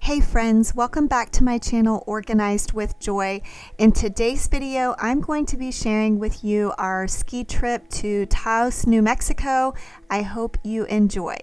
Hey friends, welcome back to my channel Organized with Joy. In today's video, I'm going to be sharing with you our ski trip to Taos, New Mexico. I hope you enjoy.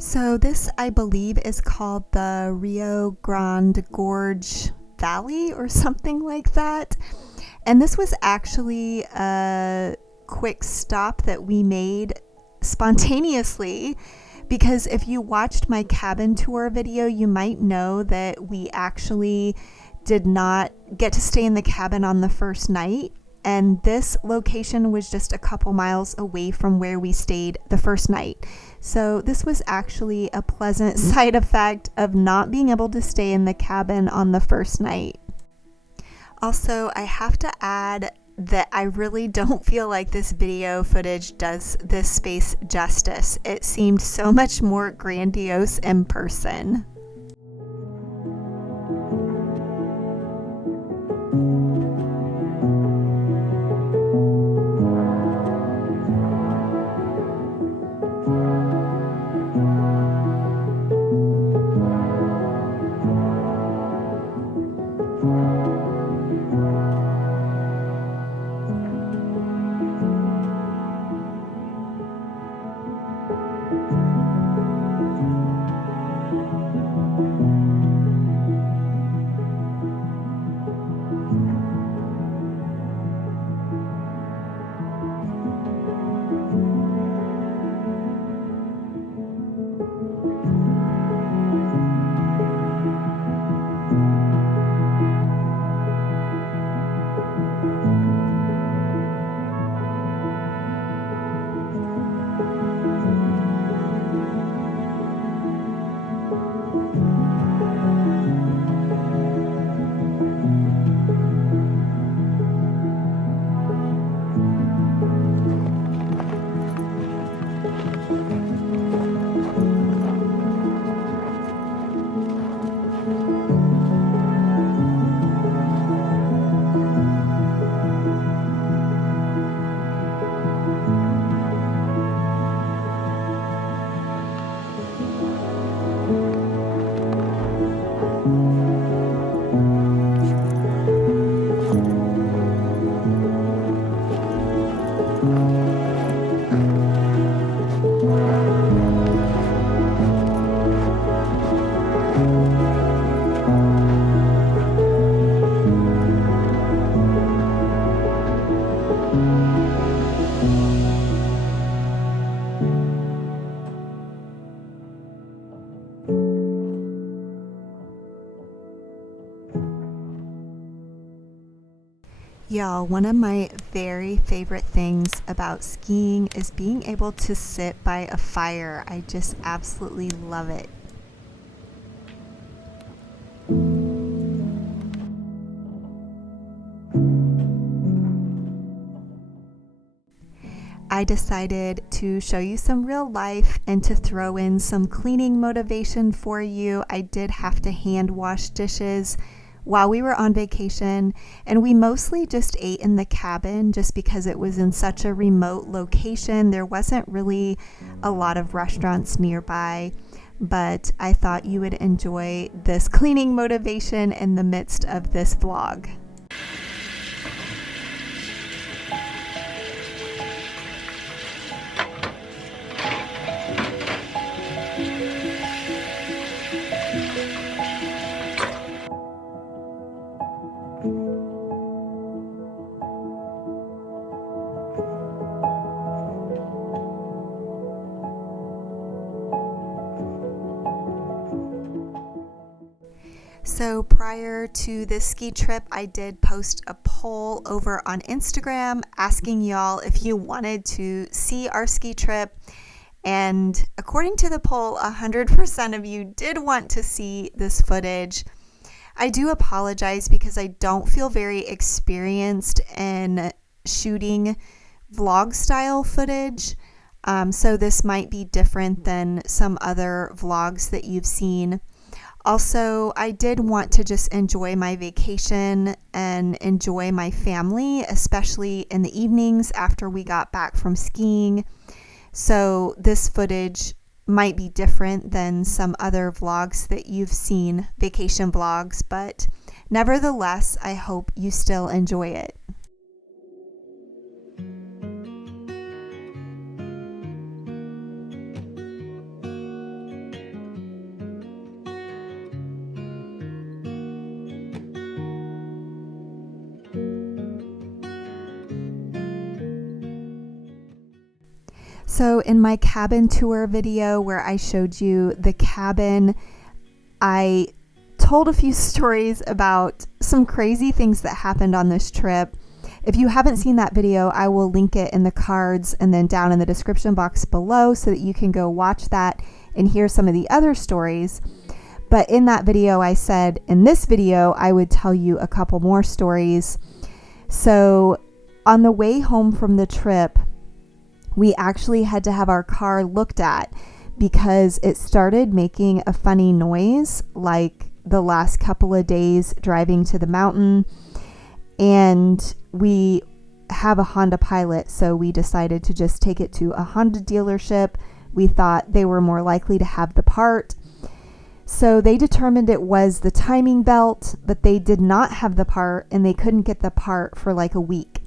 So this, I believe, is called the Rio Grande Gorge Valley or something like that. And this was actually a quick stop that we made spontaneously, because if you watched my cabin tour video, you might know that we actually did not get to stay in the cabin on the first night. And this location was just a couple miles away from where we stayed the first night. So this was actually a pleasant side effect of not being able to stay in the cabin on the first night. Also, I have to add that I really don't feel like this video footage does this space justice. It seemed so much more grandiose in person. Y'all, one of my very favorite things about skiing is being able to sit by a fire. I just absolutely love it. I decided to show you some real life and to throw in some cleaning motivation for you. I did have to hand wash dishes while we were on vacation, and we mostly just ate in the cabin just because it was in such a remote location. There wasn't really a lot of restaurants nearby, but I thought you would enjoy this cleaning motivation in the midst of this vlog. So prior to this ski trip, I did post a poll over on Instagram asking y'all if you wanted to see our ski trip. And according to the poll, 100% of you did want to see this footage. I do apologize because I don't feel very experienced in shooting vlog style footage. So this might be different than some other vlogs that you've seen. Also, I did want to just enjoy my vacation and enjoy my family, especially in the evenings after we got back from skiing. So this footage might be different than some other vlogs that you've seen, vacation vlogs, but nevertheless, I hope you still enjoy it. So in my cabin tour video where I showed you the cabin, I told a few stories about some crazy things that happened on this trip. If you haven't seen that video, I will link it in the cards and then down in the description box below so that you can go watch that and hear some of the other stories. But in that video, I said in this video, I would tell you a couple more stories. So on the way home from the trip, we actually had to have our car looked at because it started making a funny noise like the last couple of days driving to the mountain. And we have a Honda Pilot, so we decided to just take it to a Honda dealership. We thought they were more likely to have the part. So they determined it was the timing belt, but they did not have the part and they couldn't get the part for like a week.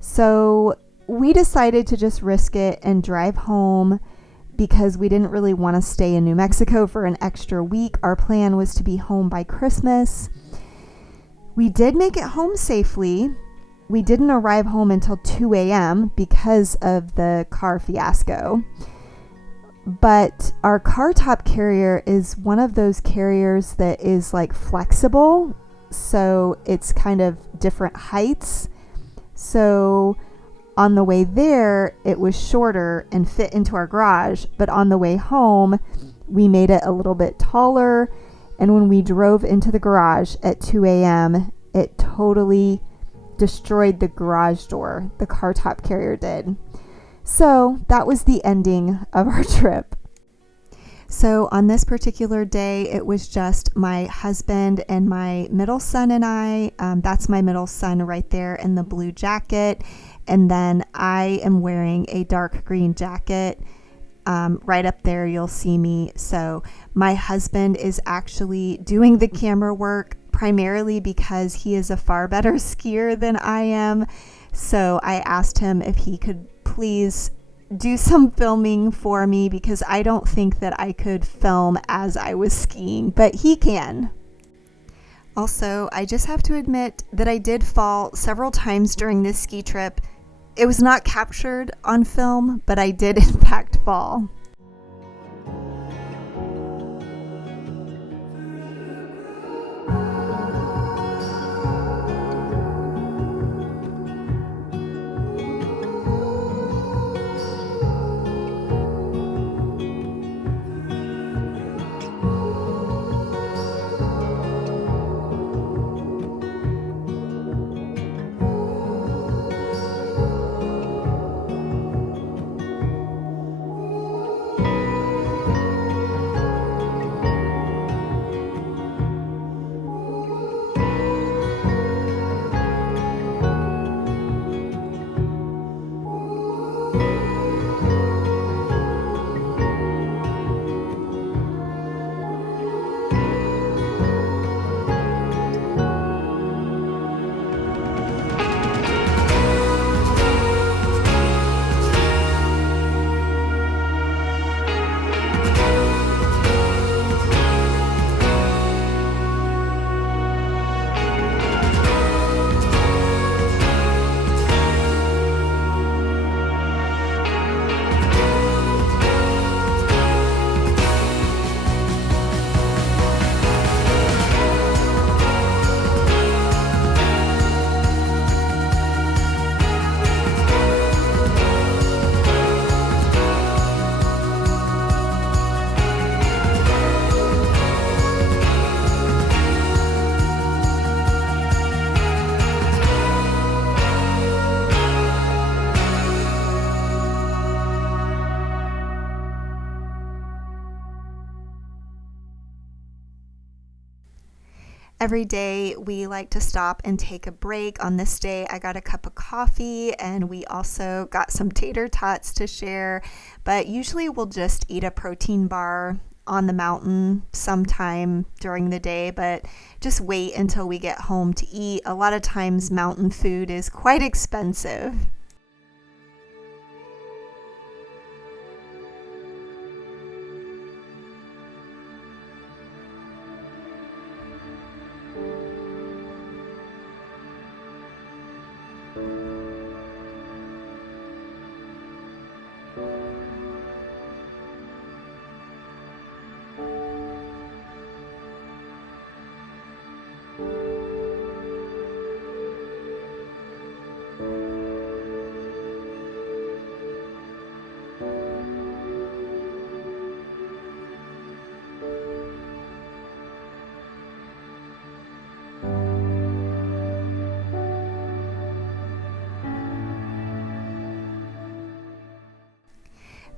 So we decided to just risk it and drive home because we didn't really want to stay in New Mexico for an extra week. Our plan was to be home by Christmas. We did make it home safely. We didn't arrive home until 2 a.m. because of the car fiasco. But our car top carrier is one of those carriers that is like flexible. So it's kind of different heights. So on the way there, it was shorter and fit into our garage, but on the way home, we made it a little bit taller, and when we drove into the garage at 2 a.m., it totally destroyed the garage door. The car top carrier did. So that was the ending of our trip. So on this particular day, it was just my husband and my middle son and I. That's my middle son right there in the blue jacket. And then I am wearing a dark green jacket. Right up there, you'll see me. So my husband is actually doing the camera work primarily because he is a far better skier than I am. So I asked him if he could please do some filming for me because I don't think that I could film as I was skiing, but he can. Also, I just have to admit that I did fall several times during this ski trip. It was not captured on film, but I did in fact fall. Every day we like to stop and take a break. On this day, I got a cup of coffee and we also got some tater tots to share. But usually we'll just eat a protein bar on the mountain sometime during the day, but just wait until we get home to eat. A lot of times mountain food is quite expensive.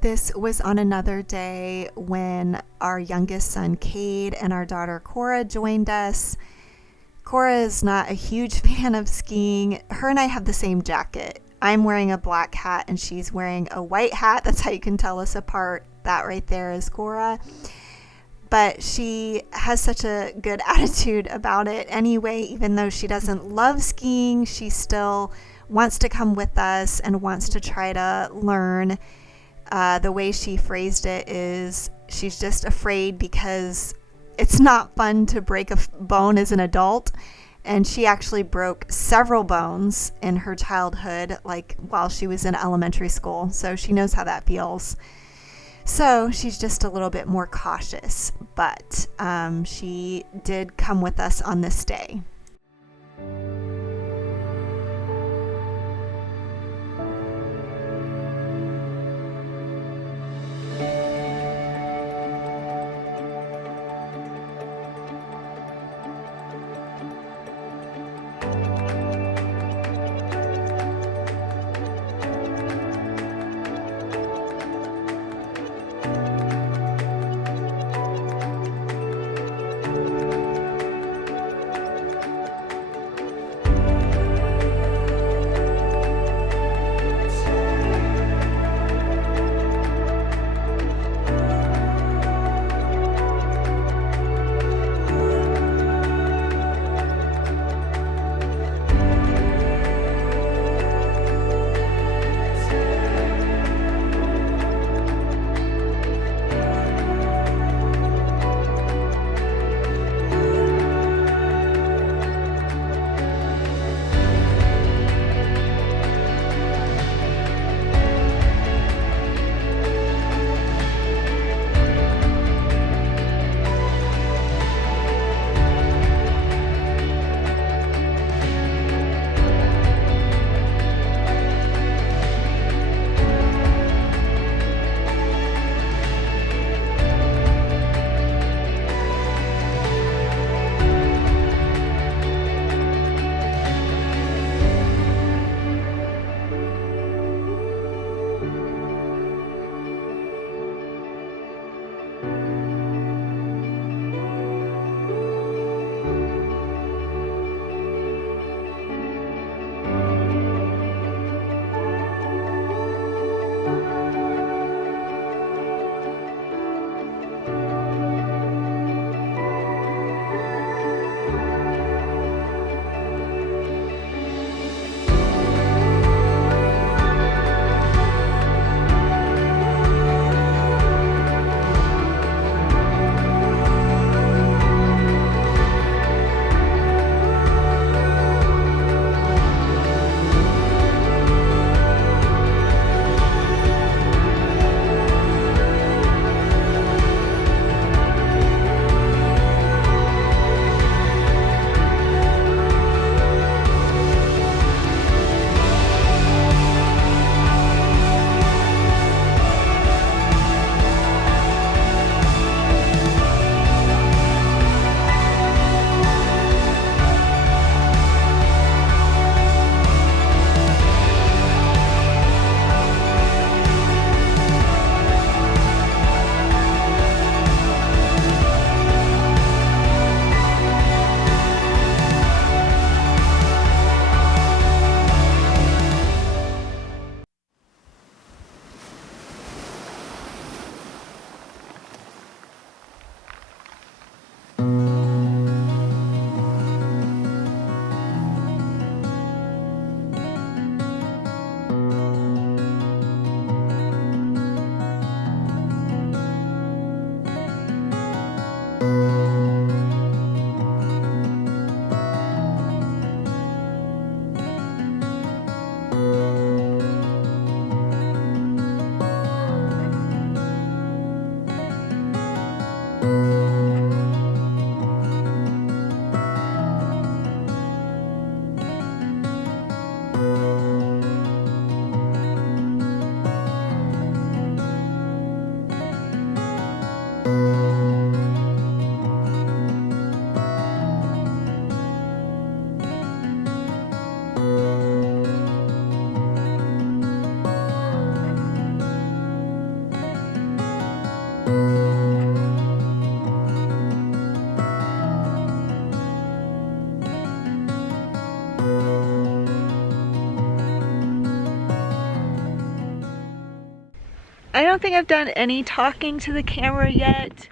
This was on another day when our youngest son, Cade, and our daughter, Cora, joined us. Cora is not a huge fan of skiing. Her and I have the same jacket. I'm wearing a black hat and she's wearing a white hat. That's how you can tell us apart. That right there is Cora. But she has such a good attitude about it anyway. Even though she doesn't love skiing, she still wants to come with us and wants to try to learn. The way she phrased it is she's just afraid because it's not fun to break a bone as an adult. And she actually broke several bones in her childhood, like while she was in elementary school. So she knows how that feels. So she's just a little bit more cautious. But she did come with us on this day. I don't think I've done any talking to the camera yet,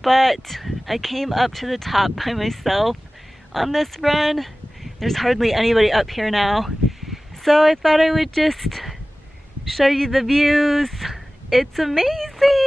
but I came up to the top by myself on this run. There's hardly anybody up here now. So I thought I would just show you the views. It's amazing!